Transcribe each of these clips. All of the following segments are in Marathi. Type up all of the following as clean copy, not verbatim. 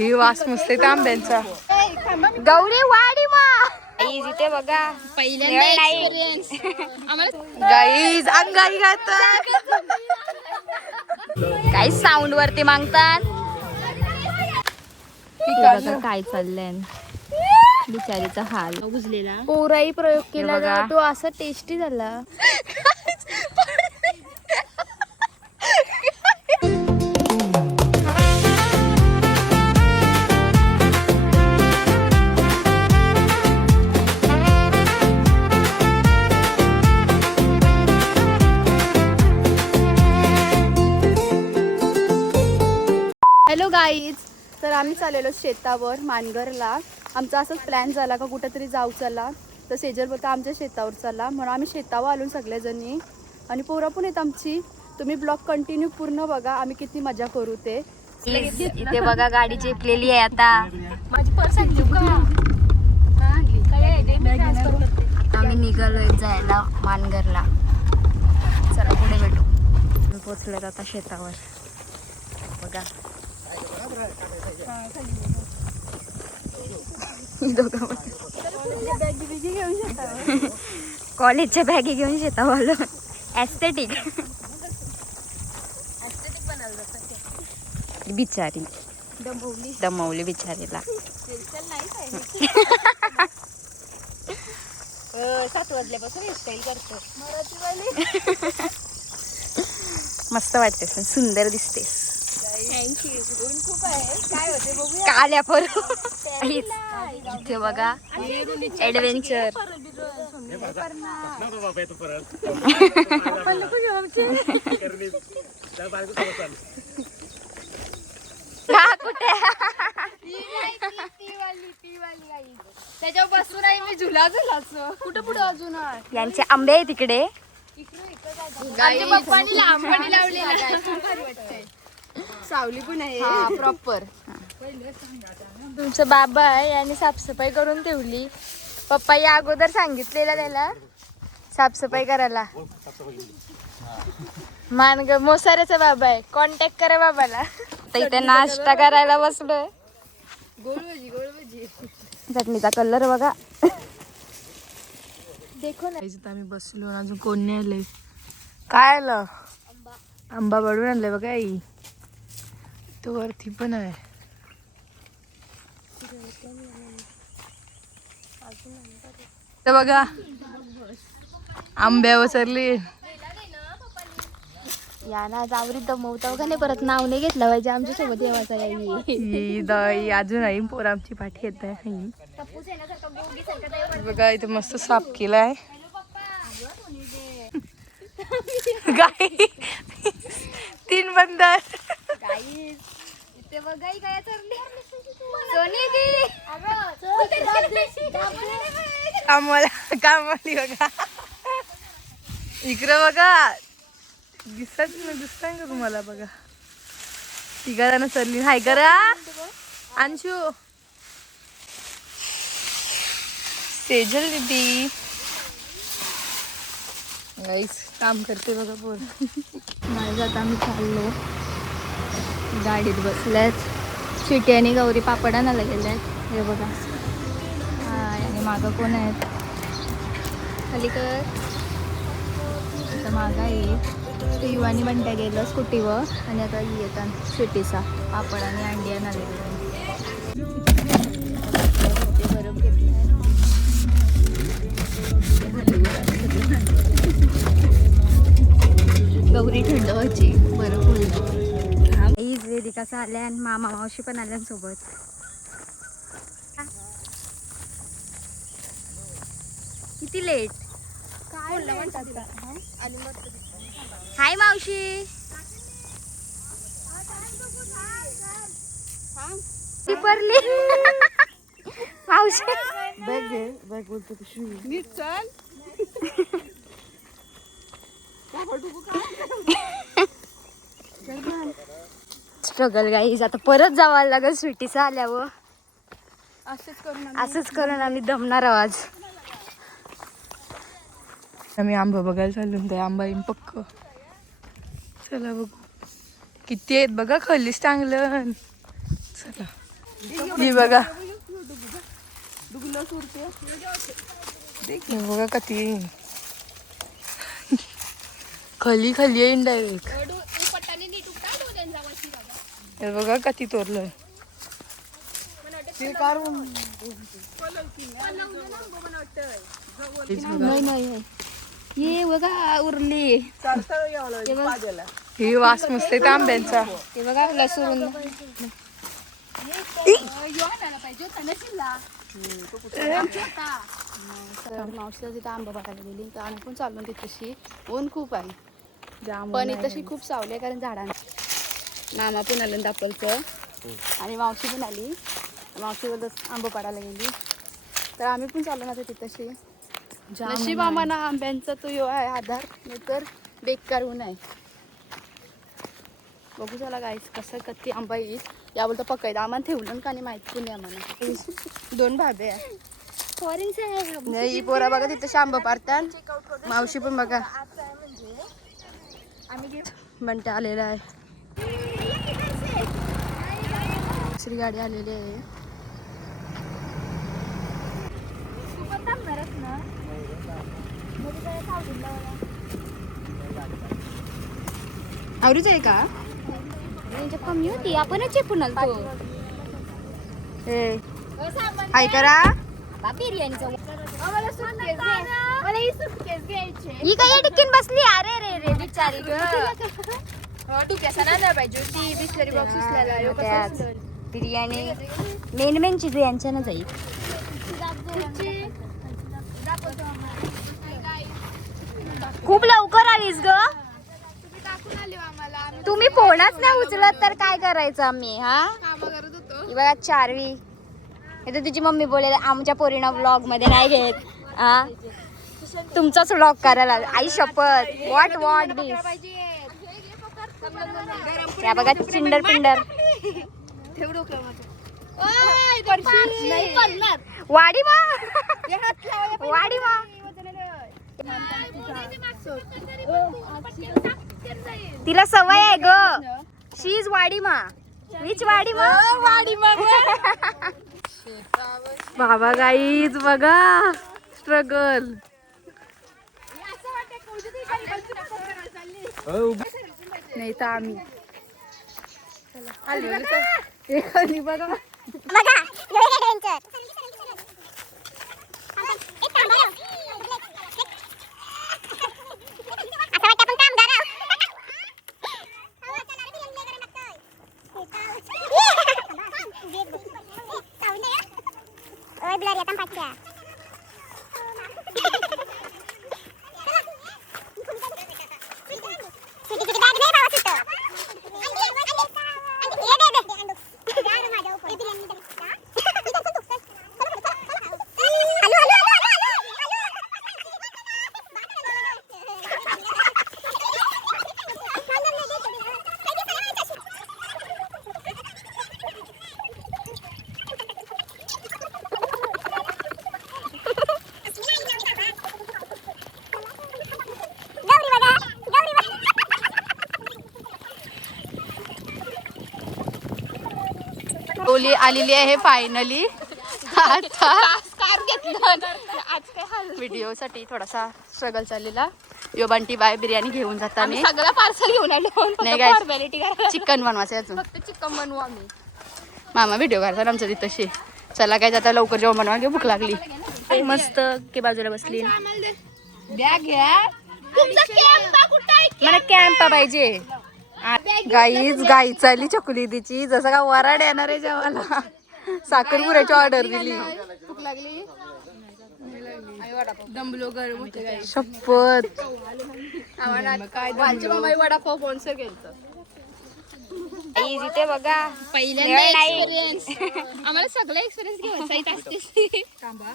ही वास मस्त आहे आंब्यांचा. गौरी वाडी मा इथे बघा गाईज अंगाई घात काही साऊंड वरती मागतात. काय चाललंय बिचारीचा हाल बुजलेला. पोराही प्रयोग केला बघा. तो असा टेस्टी झाला. हॅलो गाईज, तर आम्ही चाललेलो शेतावर मानगरला. आमचा असंच प्लॅन झाला का कुठेतरी जाऊ चला, तर सेजल बोलता आमच्या शेतावर चला, म्हणून आम्ही शेतावर आलो सगळेजणी. आणि पोरं पण आहेत आमची. तुम्ही ब्लॉग कंटिन्यू पूर्ण बघा, आम्ही किती मजा करू ते. इथे बघा गाडी चेपलेली आहे आता. आम्ही निघालोय जायला मानगरला. चला पुढे भेटू. पोचलोय आता शेतावर बघा. कॉलेजच्या बॅगी घेऊन शेतावर आलो. ॲस्थेटिक बिचारी दमवली बिचारीला. 7 वाजल्यापासून हेअरस्टाईल करतो. मस्त वाटते, सुंदर दिसतेस. काल्या पर इथे बघा ऍडव्हेंचर. त्याच्यावर बसून आहे मी झुला झुलाच. कुठं पुढे अजून यांचे आंबे आहे तिकडे. सावली पण आहे प्रॉपर. तुमचं बाबा आहे याने साफसफाई करून ठेवली. पप्पा या अगोदर सांगितलेलं त्याला साफसफाई करायला. मानग मोसाऱ्याचा बाबा आहे, कॉन्टॅक्ट करा बाबाला. तर इथे नाश्ता करायला बसलोय. चटणीचा कलर बघा. देखो ना आम्ही बसलो, अजून कोण नाही आले. काय आलं? आंबा बडून आणलंय बघा. आई तो वरती पण आहे. तर बघा आंब्यावर सरली. या ना जावरी दमवता का नाही, परत नाव नाही घेतलं पाहिजे आमच्या सोबत येवाचा. ही दही अजून आई पोर आमची पाठी येत आहे. बघा इथे मस्त साफ केलाय. गाई 3 बंदर. कामाली बघा. इकडं बघा दिसत का तुम्हाला? बघा तिघा जण चरली. हाय करा अंशू. सेजल दीदी काम करते बघा पोर. माझं आता आम्ही चाललो, गाडीत बसल्यात. चिटी आणि गौरी पापड आणायला गेल्यात. हे बघा. आणि मागं कोण आहेत? अलीकडं आता मागं आहे शिव आणि बंट्या गेलं स्कूटीवर. आणि आता येतात शिटीचा पापड आणि अंडी आणायला गेले. बरफ घेतलं. गौरी थंड व्हायची बरफ होईल. हीच वेदिका आल्या आणि मामा मावशी पण आल्या सोबत. किती लेट? हाय मावशी. ती परली मावशी. बॅग बोलतो नीट चल. Struggle guys. आता परत जावं लागेल सुट्टीचा आल्यावर. असंच करून आम्ही दमणार आवाज. आम्ही आंबा बघायला चाललो. ते आंबा येईन पक्क. चला बघू किती आहेत बघा. खलीच चांगलं. चला ही बघा हे बघा कधी खाली खाली आहे डायरेक्ट. हे बघा कधी तोरलं. नाही नाही ये बघा उरली. ही वास मस्त आहे आंब्यांचा. हे बघा लसूण मावशीला तिथे आंबा बघायला गेली तर आम्ही पण चाललो तिथशी. ऊन खूप आहे पण इथंशी खूप सावली आहे कारण झाडांची. मामा पण आलं दापलचं आणि मावशी पण आली. मावशीवर आंबा पाडायला गेली तर आम्ही पण चाललो ना तिथंशी. नशीब आम्हाला आंब्यांचा तो यो आहे आधार, नाही तर बेकार ऊन आहे. बघू चला गाईस कसं कधी आंबा येईल. या बोलतो पकायला आम्हाला ठेवलं का नाही माहिती पण नाही आम्हाला. 2 भाबे आहे नाही पोरा बघा तिथं आंबा पाडतात. मावशी पण बघा बंट्या आलेला आहे. दुसरी गाडी आलेली आहे. आवडीच आहे का कमी होती आपणच चेपून तो हाय करा ही काय टिकीन बसली. अरे रे रे बिचारी पाहिजे बिस्लरी बॉक्स बिर्याणी मेन चीज यांच्या ना जाईल. खूप लवकर आलीस ग. तुम्ही फोनच नाही उचलत तर काय करायचं आम्ही. हा बघा 4वी हे तर तुझी मम्मी बोलेल आमच्या पोरीनं व्लॉग मध्ये नाही घेत. हा तुमचाच व्लॉग करायला. आई शपथ व्हॉट व्हॉट दिस. या बघा चिंडर पिंडर वाडी मा वाडी मा. तिला सवय आहे ग. शी इज वाडी मा. विच वाडी मा. वाडी मा बाबा गाईज बघा स्ट्रगल. नाही तर आम्ही बघा ओली आलेली आहे फायनली. आता व्हिडिओ साठी थोडासा स्ट्रगल चाललेला. यो बंटी बाय बिर्याणी घेऊन जाताना सगळं पार्सल घेऊन आलो. नाही काय चिकन बनवायचं अजून फक्त चिकन बनवू आम्ही. मामा व्हिडिओ करतात आमच्या तिथंशी. चला काय आता लवकर जेवण बनवा घे भूक लागली. मस्त की बाजूला बसली. मला कॅम्प पाहिजे. गाईच गाई चालली चकुली तिची जसं का वराड येणार आहे जेवायला. साखरपुऱ्याची ऑर्डर दिली. भूक लागली दमलो गरम शपथ. वडापाव स्पॉन्सर केलं इथे बघा पहिल्यांदा आम्हाला सगळं एक्सपिरियन्स घ्यायचा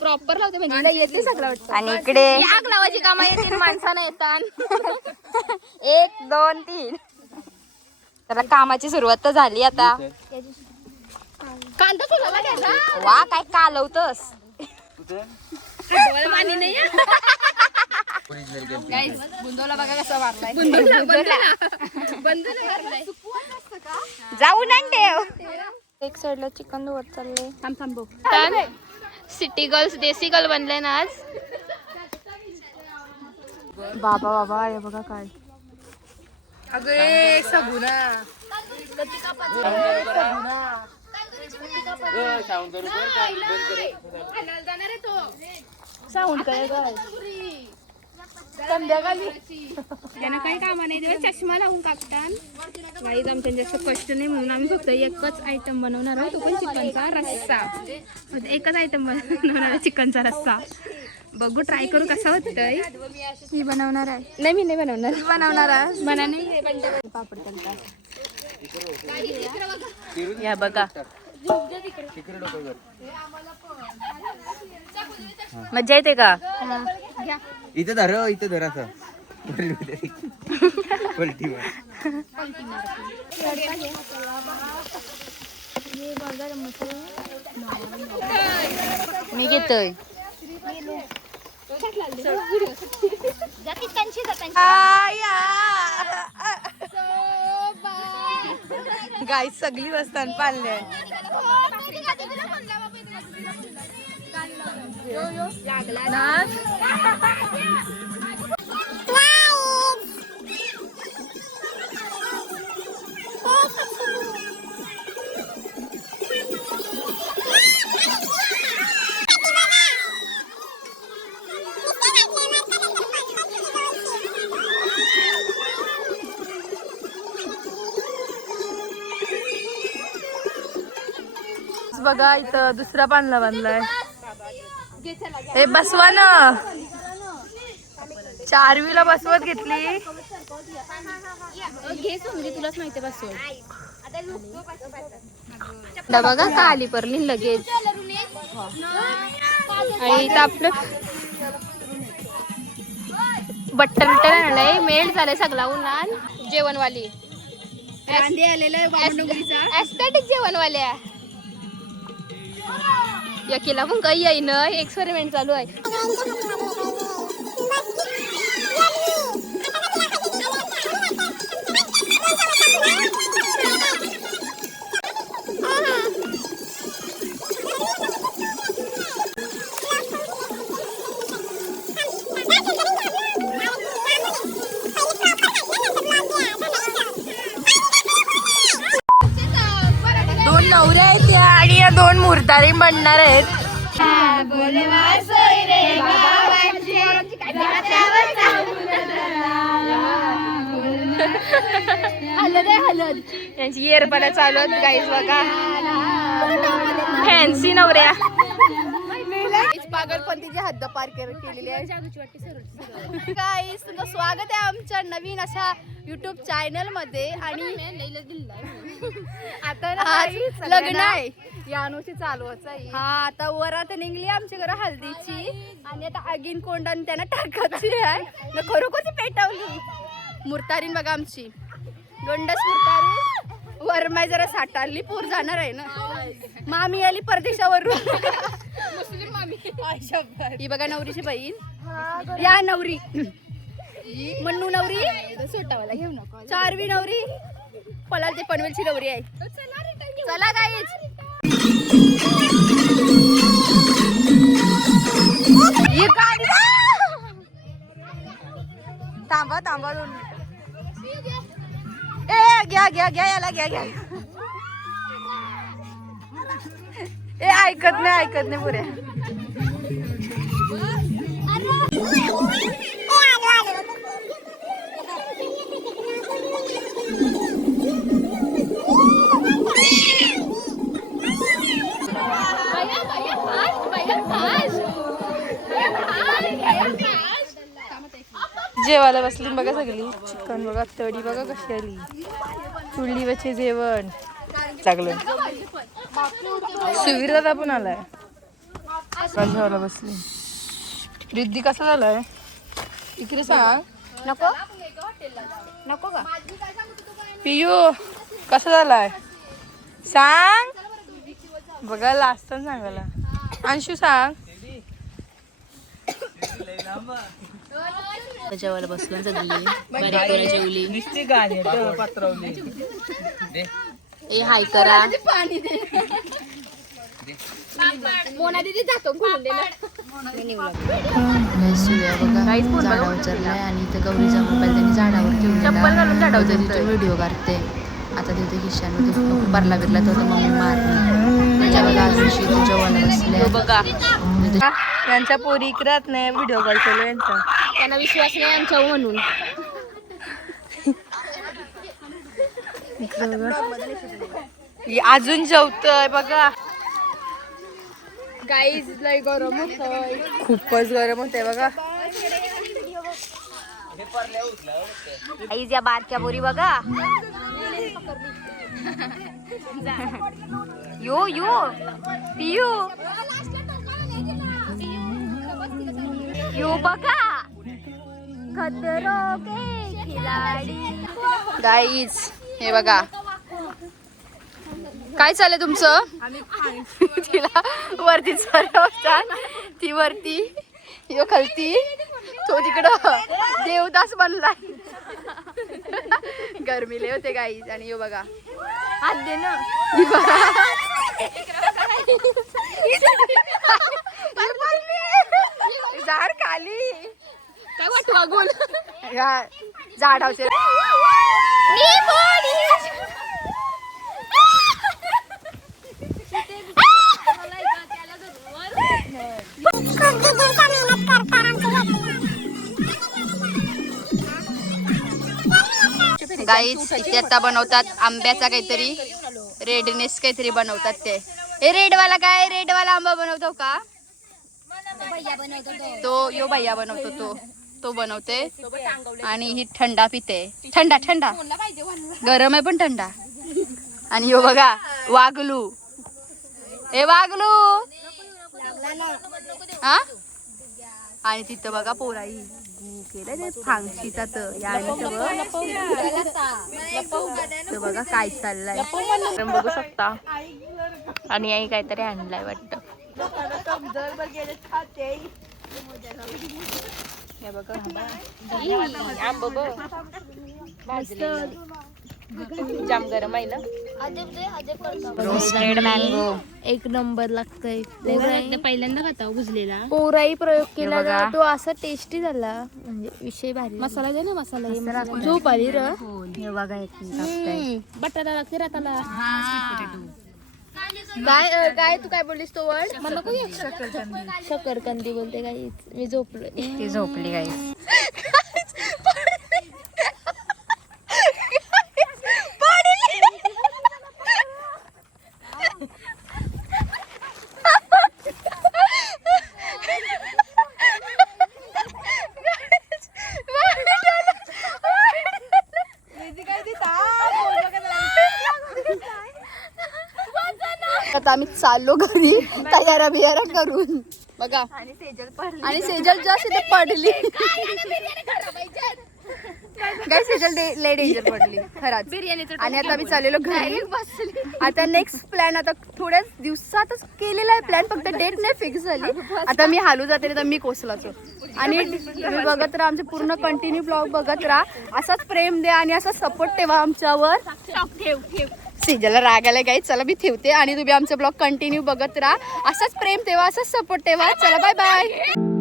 प्रॉपर लावते म्हणजे येते सगळं. आणि इकडे आग लावायची कामं येतील माणसानं येतात. 1 2 3 त्याला कामाची सुरुवात तर झाली आता. कांदा वा काय कालवतस पाणी नाही. बुंदोला बघा कसा मारलाय. जाऊन आण ठेव. एक साइडला चिकन धुवत चालले. थांबो. सिटी गर्ल्स देसी गर्ल बनले ना आज. बाबा हे बघा काय. अगे सगुना साऊंड काय संध्याकाळी त्यांना काही कामा नाही दिवस चष्मा लावून कापतात. वाईज आमच्या जास्त कष्ट नाही म्हणून आम्ही फक्त एकच आयटम बनवणार आहोत, तो पण चिकनचा रस्सा. एकच आयटम बनवणार आहे, चिकनचा रस्सा. बघू ट्राय करू कसा होतंय. मी बनवणार आहे. नाही मी नाही बनवणार. बनवणार आहे म्हणा नाही. पापड तळतात. या बघा मजा येते का. इथं धर असं पलटी मार. मी घेतोय. गाय सगळी बसताना पाळले. बघा इथं दुसरा पानला बांधलाय. हे बसवा ना. चारवीला बसवत घेतली. म्हणजे तुलाच माहिती बसून बघा का आली परली लगेच. आणि इथं आपलं बट्टर बिट्टर आणलंय. मेल्ट झालंय सगळा उन्हान. जेवणवाली ऍस्थेटिक जेवणवाल्या यकीला पण काही येईन. एक्सपेरिमेंट चालू आहे. दोन नवऱ्या आहेत या आणि या दोन मुर्तारी बनणार आहेत. यांची एरपणा चालू आहेत गाईस बघा. फॅन्सी नवऱ्या. पागलपंतीची हद्द पार केलेली आहे. गाईस तुमचं स्वागत आहे आमच्या नवीन अशा युट्यूब चॅनल मध्ये. आणि आता आज लग्न आहे. यानुची चालवच आहे. हा आता वरात निघली आमच्या घरा हल्दीची. आणि आता आगीन कोंडाने त्यांना टाकायची आहे. खरोखर पेटवली मुर्तारीन बघा आमची. गोंडस मुर्तारी. वरमाय जरा साठारली पूर जाणार आहे ना. मामी आली परदेशावरून. मुस्लिम मामी. ही बघा नवरीची बहीण. या नवरी मन्नू नवरी. सोटावाला घेऊ नको. चारवी नवरी. पलाल ते पनवेलची नवरी आहे. चला गाईच. थांबा थांबा 2 मिनिट. ए घ्या याला घ्या. ए ऐकत नाही पुऱ्या. जेवायला बसली बघा सगळी. चिकन बघा. तडी बघा कशी आली. चुलीवरचे जेवण लागलं. सुविधा पण आलाय. जेवायला बसली. रिद्धी कसा झालाय इकडे सांग. नको का पियू कसा झालाय सांग. बघा लास्ट सांगायला. अंशू सांग. जेवायला बसलो सगळी बऱ्यापैकी जेवली निश्चित गाणी पात्रवली ए हाय करा झाडावर चढलाय आणि इथे गौरीचा मोबाईल त्यांनी झाडावर ठेवलेला व्हिडिओ काढते. आता तिथे खिशामध्ये परला बिरला तर मम्मी मारली त्याच्या बघा अजूनशी जेवायला बसले बघा. त्यांच्या पोरी इकडे नाही व्हिडिओ कॉल केलो यांचा त्यांना विश्वास नाही आमच्यावर म्हणून. अजून जेवतोय बघा. गाईज लय गरम होतंय. खूपच गरम होते बघा. गाईज या बारक्या बोरी बघा. यो यो पियू यो बघा खतरो के खिलाडी. गाईज हे बघा काय चाललंय तुमचं. तिला वरती चढवतात ती वरती यो खालती तो तिकडं देवदास बनलाय. गरमीले होते गाईज आणि यो बघा हात दे ना. झाड खाली काय वाटवा गोल झाडावचे गाईज इथे आता बनवतात आंब्याचा काहीतरी रेडनेस काहीतरी बनवतात ते. हे रेडवाला काय रेडवाला आंबा बनवतो का तो यो भैया बनवतो तो बनवते आणि ही थंडा पिते. थंडा थंडा गरम आहे पण थंडा. आणि यो बघा वागलू हे वागलू हा. आणि तिथं बघा पोराई केलं फांगशीचा बघा काय चाललंय बघू शकता. आणि आई काहीतरी आणलाय वाटतं. जाम गरम आहे ना. रोस्टेड मँगो एक नंबर लागतंय. पहिल्यांदा खाता भुजलेला पोराई प्रयोग केला बघा. तो असा टेस्टी झाला म्हणजे विषय भारी. मसाला दे ना मसाला झोप आली र. हे बघा बटाटा लागते राताला. काय काय तू काय बोललीस तो वर्ड. शकरकंदी बोलते काय मी झोपलो. ती झोपली गाई. आता आम्ही चाललो घरी तयारा बियारा करून बघा. आणि सेजल जस्ट इथे पडली. काय सेजल लय डेंजर पडली खरंच. आणि आता आम्ही चाललेलो घरी. आता नेक्स्ट प्लॅन आता थोड्याच दिवसातच केलेला आहे प्लॅन फक्त डेट नाही फिक्स झाली. आता मी हालू जाते तर मी कोसलाचो. आणि तुम्ही बघत राहा आमचे पूर्ण कंटिन्यू ब्लॉग बघत राहा. असाच प्रेम द्या आणि असा सपोर्ट ठेवा आमच्यावर. सेजलला राग आलाय गाईज. चला मी ठेवते आणि तुम्ही आमचे ब्लॉग कंटिन्यू बघत राहा. असाच प्रेम ठेवा असाच सपोर्ट ठेवा. चला बाय बाय.